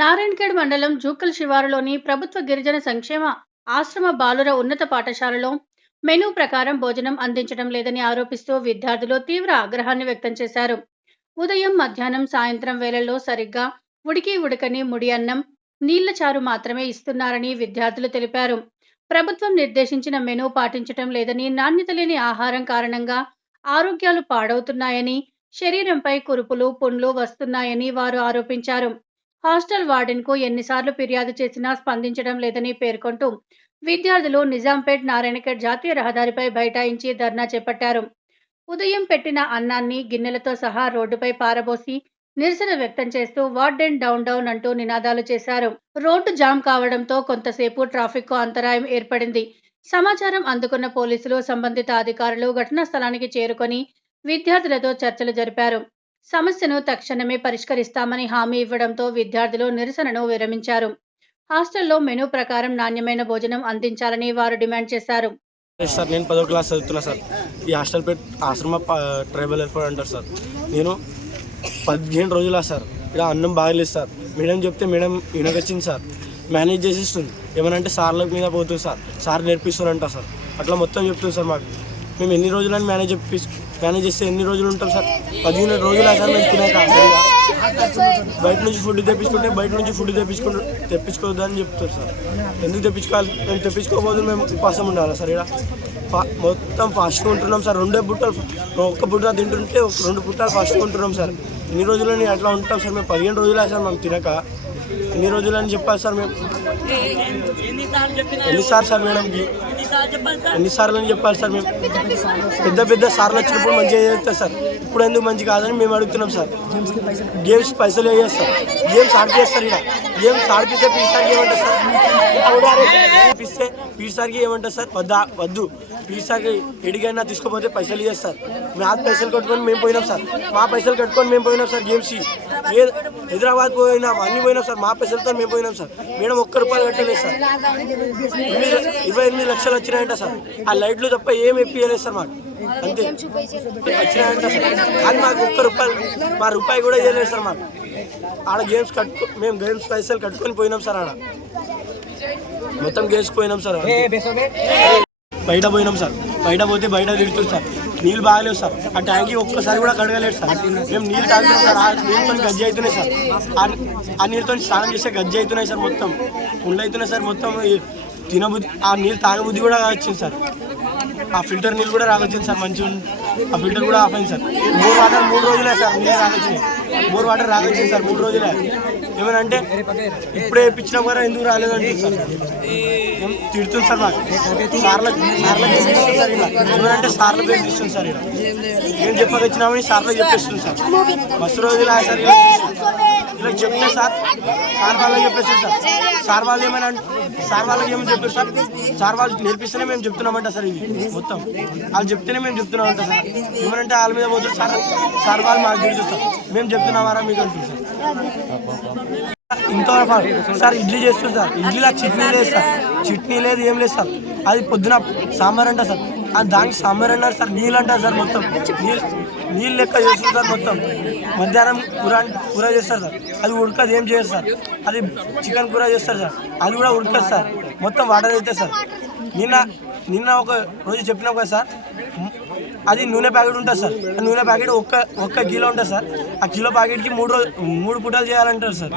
నారాయణఖేడ్ మండలం జూకల్ శివారులోని ప్రభుత్వ గిరిజన సంక్షేమ ఆశ్రమ బాలుర ఉన్నత పాఠశాలలో మెనూ ప్రకారం భోజనం అందించడం లేదని ఆరోపిస్తూ విద్యార్థులు తీవ్ర ఆగ్రహాన్ని వ్యక్తం చేశారు. ఉదయం, మధ్యాహ్నం, సాయంత్రం వేళల్లో సరిగ్గా ఉడకని ముడి అన్నం, నీళ్ల చారు మాత్రమే ఇస్తున్నారని విద్యార్థులు తెలిపారు. ప్రభుత్వం నిర్దేశించిన మెనూ పాటించడం లేదని, నాణ్యత లేని ఆహారం కారణంగా ఆరోగ్యాలు పాడవుతున్నాయని, శరీరంపై కురుపులు, పుండ్లు వస్తున్నాయని వారు ఆరోపించారు. హాస్టల్ వార్డెన్కు ఎన్నిసార్లు ఫిర్యాదు చేసినా స్పందించడం లేదని పేర్కొంటూ విద్యార్థులు నిజాంపేట్ నారాయణఖేడ్ జాతీయ రహదారిపై బైఠాయించి ధర్నా చేపట్టారు. ఉదయం పెట్టిన అన్నాన్ని గిన్నెలతో సహా రోడ్డుపై పారబోసి నిరసన వ్యక్తం చేస్తూ వార్డెన్ డౌన్ డౌన్ అంటూ నినాదాలు చేశారు. రోడ్డు జామ్ కావడంతో కొంతసేపు ట్రాఫిక్కు అంతరాయం ఏర్పడింది. సమాచారం అందుకున్న పోలీసులు, సంబంధిత అధికారులు ఘటనా స్థలానికి చేరుకొని విద్యార్థులతో చర్చలు జరిపారు. సమస్యను తక్షణమే పరిష్కరిస్తామని హామీ ఇవ్వడంతో విద్యార్థులు నిరసనను విరమించారు. హాస్టల్లో మెనూ ప్రకారం నాణ్యమైన భోజనం అందించాలని వారు డిమాండ్ చేశారు. సార్, నేను 10వ క్లాస్ చదువుతున్నా సార్. ఈ హాస్టల్ పేరు ఆశ్రమ ట్రైబల్ వెల్ఫేర్ అంటారు సార్. నేను 15 రోజులా సార్ ఇలా అన్నం బాగలేదు సార్. మేడం చెప్తే మేడం వినకొచ్చింది సార్, మేనేజ్ చేసేస్తుంది. ఏమనంటే సార్ల మీద పోతుంది సార్, సార్ నేర్పిస్తారంట సార్. అట్లా మొత్తం చెప్తుంది సార్. మాకు మేము ఎన్ని రోజులని మేనేజ్ చేస్తే ఎన్ని రోజులు ఉంటాం సార్? 15 రోజులు సార్ మేము తినాక బయట నుంచి ఫుడ్ తెప్పించుకోవద్దు అని చెప్తారు సార్. ఎందుకు తెప్పించుకోవాలి? మేము తెప్పించుకోకపోతే మేము ఉపాసం ఉండాలి సార్. ఇక్కడ మొత్తం ఫాస్ట్గా ఉంటున్నాం సార్. 2 బుట్టలు, ఒక్క బుట్ట తింటుంటే 2 బుట్టలు ఫాస్ట్గా ఉంటున్నాం సార్. ఎన్ని రోజులని అట్లా ఉంటాం సార్? మేము 15 రోజులు సార్ మేము తినక. ఎన్ని రోజులు అని చెప్పాలి సార్? మేము ఎన్నిసార్లు సార్ మేడంకి ఎన్నిసార్లు అని చెప్పాలి సార్? మేము పెద్ద సార్లు వచ్చినప్పుడు మంచిగా చేస్తారు సార్. ఇప్పుడు ఎందుకు మంచి కాదని మేము అడుగుతున్నాం సార్. గేమ్స్ పైసలు వేస్తారు, గేమ్స్ ఆడిపిస్తారు. ఇక్కడ గేమ్స్ ఆడిపిస్తే పీసార్కి ఏమంటారు సార్? ఆడిపిస్తే పీసార్కి ఏమంటారు సార్? వద్దు పీసార్కి ఎడిగైనా తీసుకోపోతే పైసలు ఇస్తారు. మ్యాథ్ పైసలు కట్టుకొని మేము పోయినాం సార్. మా పైసలు కట్టుకొని మేము పోయినాం సార్. గేమ్స్ హైదరాబాద్ పోయినాం, అన్నీ పోయినాం సార్. మా పైసలతో మేము పోయినాం సార్. మేడం ₹1 కట్టలేదు సార్. 28 లక్షలు వచ్చినాయంట సార్. ఆ లైట్లు తప్ప ఏం ఎప్పియలేదు సార్ మాకు. అంతే వచ్చినాయంట సార్. కానీ మాకు ₹1 మా రూపాయి కూడా ఇవ్వలేదు సార్. మాకు ఆడ మేము గేమ్స్ పైసలు కట్టుకొని పోయినాం సార్. ఆడ మొత్తం గేమ్స్ పోయినాం సార్. బయట పోయినాం సార్. బయట పోతే బయట తిడుతుంది సార్. నీళ్ళు బాగలేవు సార్. ఆ ట్యాంకీ ఒక్కసారి కూడా కడగలేదు సార్. మేము నీళ్ళు తాగుతున్నాం సార్. ఆ నీళ్ళతో గజ్జి అవుతున్నాయి సార్. ఆ నీళ్ళతో స్నానం చేస్తే గజ్జి అవుతున్నాయి సార్. మొత్తం పుండ్లు అవుతున్నాయి సార్. మొత్తం తినబుద్ధి, ఆ నీళ్ళు తాగబుద్ధి కూడా వచ్చింది సార్. ఆ ఫిల్టర్ నీళ్ళు కూడా రాకొచ్చింది సార్. మంచిగా ఆ ఫిల్టర్ కూడా ఆఫ్ అయింది సార్. బోర్ వాటర్ 3 రోజులే సార్ నీళ్ళు రాకొచ్చింది. బోర్ వాటర్ రాకొచ్చింది సార్ 3 రోజులే. ఏమనంటే ఇప్పుడే ఇప్పించినా కూడా ఎందుకు రాలేదంటే సార్ తిడుతుంది సార్. మాకు సార్లకు సార్. ఇలా ఏమనంటే సార్ల పేరు తీస్తుంది సార్. ఇలా ఏం చెప్పకొచ్చినామని సార్లకు చెప్పేస్తుంది సార్. మస్తు రోజులు సార్. ఇలా చెప్తే సార్ వాళ్ళకి చెప్పేస్తారు సార్. సార్ వాళ్ళకి ఏమని చెప్పారు సార్? సార్ వాళ్ళు నేర్పిస్తేనే మేము చెప్తున్నామంట సార్. ఇది మొత్తం వాళ్ళు చెప్తేనే మేము చెప్తున్నామంట సార్. ఏమనంటే వాళ్ళ మీద పోతుంది సార్ వాళ్ళు మాకు తెలుసు సార్. మేము చెప్తున్నామారా మీకు అంటుంది సార్. ఇంతవరకు సార్ ఇడ్లీ చేస్తుంది సార్. ఇడ్లీలో చట్నీ లేదు సార్. చట్నీ లేదు, ఏం లేదు సార్. అది పొద్దున సాంబార్ అంటారు సార్. దానికి సాంబార్ అన్నారు సార్. నీళ్ళు అంటారు సార్. మొత్తం నీళ్ళు లెక్క చేస్తుంది సార్. మొత్తం మధ్యాహ్నం కూర చేస్తారు సార్. అది ఉడకదు, ఏం చేయరు సార్. అది చికెన్ కూర చేస్తారు సార్. అది కూడా ఉడకదు సార్. మొత్తం వాటర్ అవుతుంది సార్. నిన్న ఒక రోజు చెప్పినాం కదా సార్, అది నూనె ప్యాకెట్ ఉంటుంది సార్. ఆ నూనె ప్యాకెట్ ఒక్క కిలో ఉంటుంది సార్. ఆ కిలో ప్యాకెట్కి 3 పూటలు చేయాలంటారు సార్.